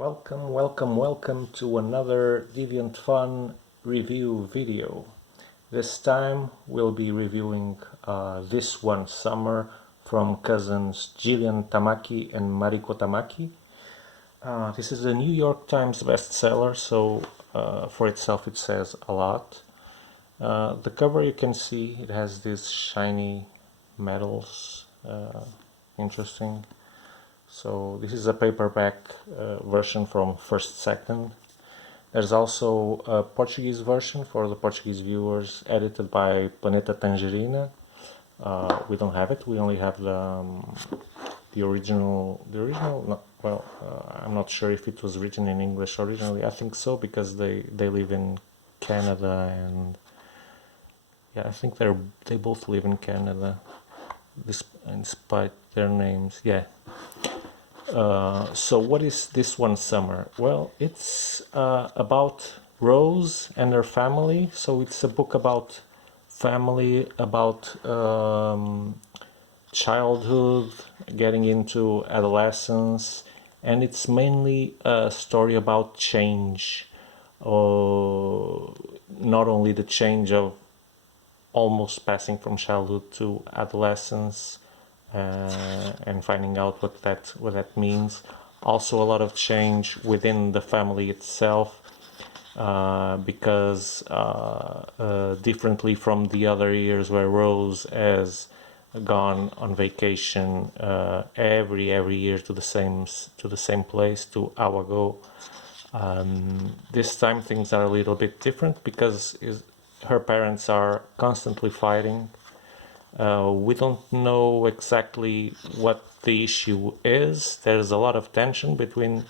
Welcome to another Deviant Fun review video. This time we'll be reviewing This One Summer from cousins Jillian Tamaki and Mariko Tamaki. This is a New York Times bestseller, so for itself it says a lot. The cover, you can see it has these shiny metals, interesting. So this is a paperback version from first second. There's also a Portuguese version for the Portuguese viewers, edited by Planeta Tangerina. We don't have it. We only have the original. I'm not sure if it was written in English originally. I think so, because they live in Canada, and yeah, I think they both live in Canada, despite their names. Yeah. So what is This One Summer? Well, it's about Rose and her family. So it's a book about family, about childhood, getting into adolescence, and it's mainly a story about change. Not only the change of almost passing from childhood to adolescence, and finding out what that means. Also a lot of change within the family itself, because differently from the other years where Rose has gone on vacation every year to the same place, to Awago. This time things are a little bit different because her parents are constantly fighting. We don't know exactly what the issue is. There's a lot of tension between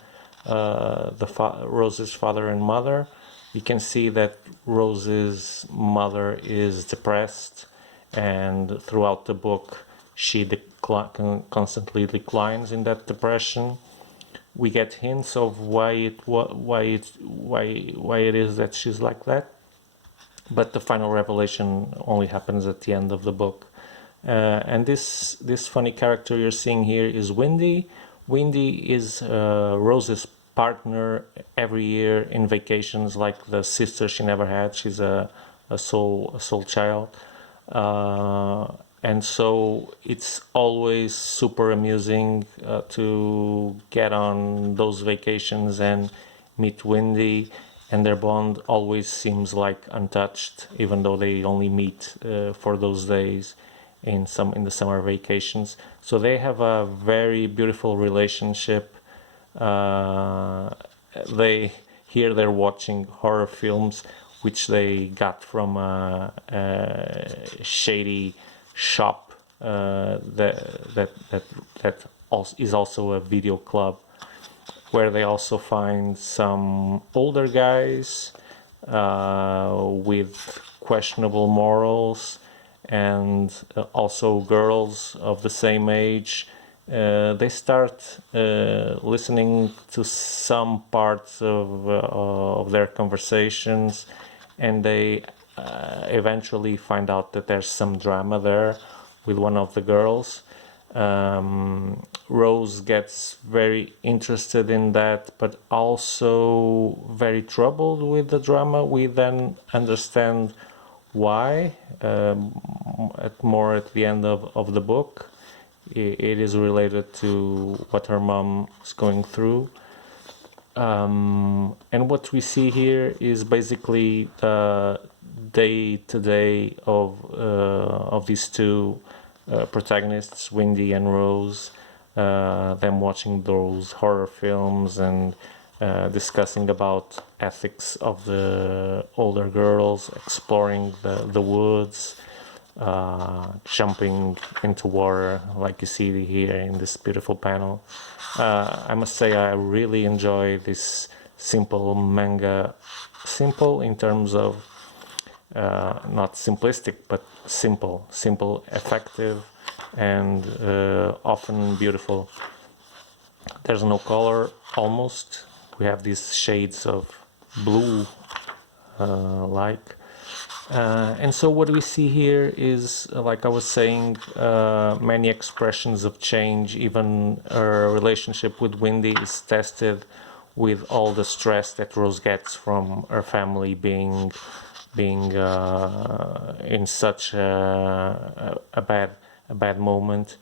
Rose's father and mother. You can see that Rose's mother is depressed, and throughout the book she constantly declines in that depression. We get hints of why it is that she's like that, but the final revelation only happens at the end of the book. And this funny character you're seeing here is Windy. Windy is Rose's partner every year in vacations, like the sister she never had. She's a soul child, and so it's always super amusing to get on those vacations and meet Windy. And their bond always seems like untouched, even though they only meet for those days in the summer vacations. So they have a very beautiful relationship. They're watching horror films, which they got from a shady shop that is also a video club, where they also find some older guys with questionable morals, and also girls of the same age. They start listening to some parts of their conversations, and they eventually find out that there's some drama there with one of the girls. Rose gets very interested in that, but also very troubled with the drama. We then understand why more at the end of the book. It is related to what her mom is going through. And what we see here is basically the day-to-day of these two protagonists, Windy and Rose, them watching those horror films and discussing about ethics of the older girls, exploring the woods, jumping into water, like you see here in this beautiful panel. I must say I really enjoy this simple manga. Simple in terms of not simplistic, but simple, effective, and often beautiful. There's no color, almost. We have these shades of blue, like. And so what we see here is, like I was saying, many expressions of change. Even her relationship with Windy is tested with all the stress that Rose gets from her family being in such a bad moment.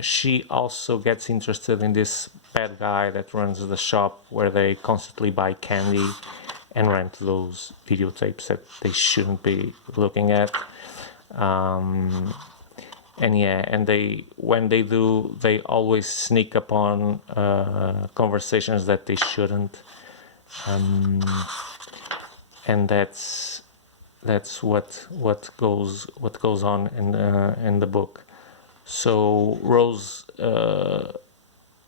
She also gets interested in this bad guy that runs the shop where they constantly buy candy and rent those videotapes that they shouldn't be looking at. And yeah, and when they do, they always sneak upon conversations that they shouldn't. And that's what goes on in the book. So Rose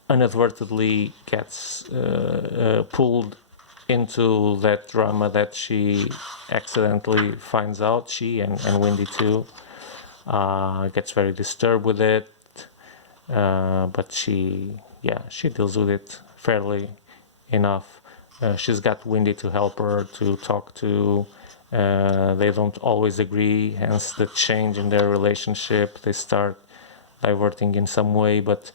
inadvertently gets pulled into that drama that she accidentally finds out. She and Wendy too gets very disturbed with it, but she deals with it fairly enough. She's got Wendy to help her to talk to. They don't always agree, hence the change in their relationship. They start diverting in some way, but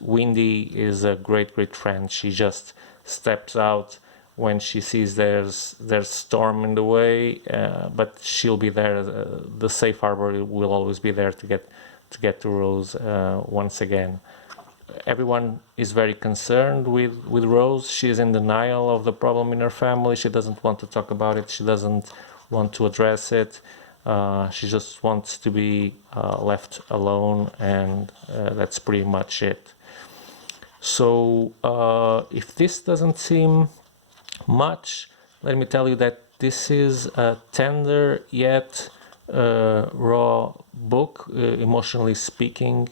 Wendy is a great friend. She just steps out when she sees there's storm in the way, but she'll be there. The safe harbor will always be there to get to Rose once again. Everyone is very concerned with Rose. She's in denial of the problem in her family. She doesn't want to talk about it. She doesn't want to address it. She just wants to be left alone, and that's pretty much it. So if this doesn't seem much, let me tell you that this is a tender yet raw book, emotionally speaking.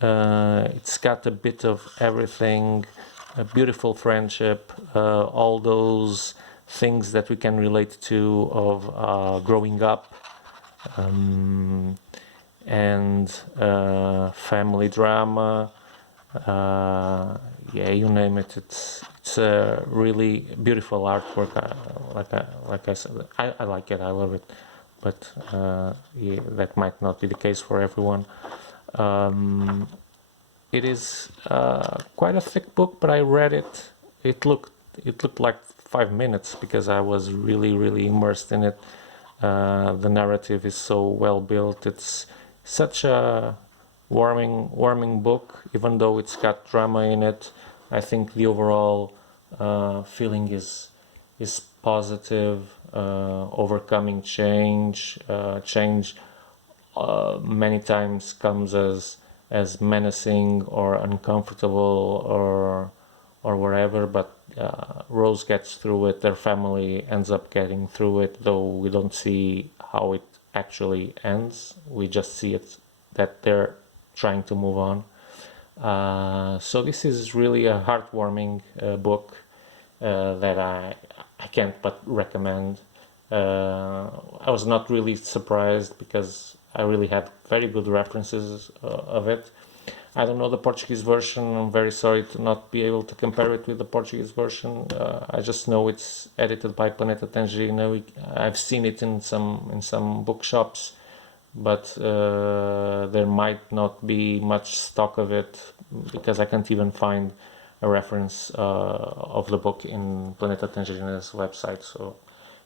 It's got a bit of everything, a beautiful friendship, all those things that we can relate to of growing up, and family drama, you name it. It's a really beautiful artwork. Like I said, I like it, I love it, but that might not be the case for everyone. It is quite a thick book, but I read it. It looked like 5 minutes because I was really immersed in it. The narrative is so well built. It's such a warming book, even though it's got drama in it. I think the overall feeling is positive. Overcoming change. Change many times comes as menacing or uncomfortable or whatever, but Rose gets through it. Their family ends up getting through it, though we don't see how it actually ends. We just see it that they're trying to move on. So this is really a heartwarming book that I can't but recommend. I was not really surprised because I really had very good references of it. I don't know the Portuguese version. I'm very sorry to not be able to compare it with the Portuguese version. I just know it's edited by Planeta Tangerina. I've seen it in some bookshops, but there might not be much stock of it because I can't even find a reference of the book in Planeta Tangerina's website, so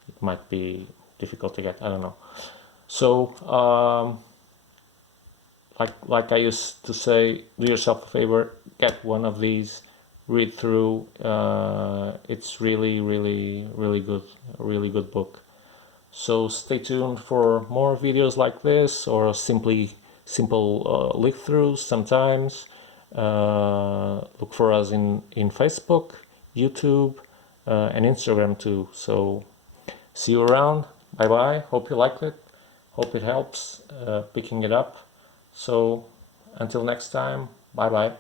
it might be difficult to get. I don't know. So like I used to say, do yourself a favor, get one of these, read through. It's really good, a really good book. So stay tuned for more videos like this, or simple look-throughs sometimes. Look for us in Facebook, YouTube, and Instagram too. So see you around. Bye bye. Hope you liked it. Hope it helps picking it up. So until next time, bye bye.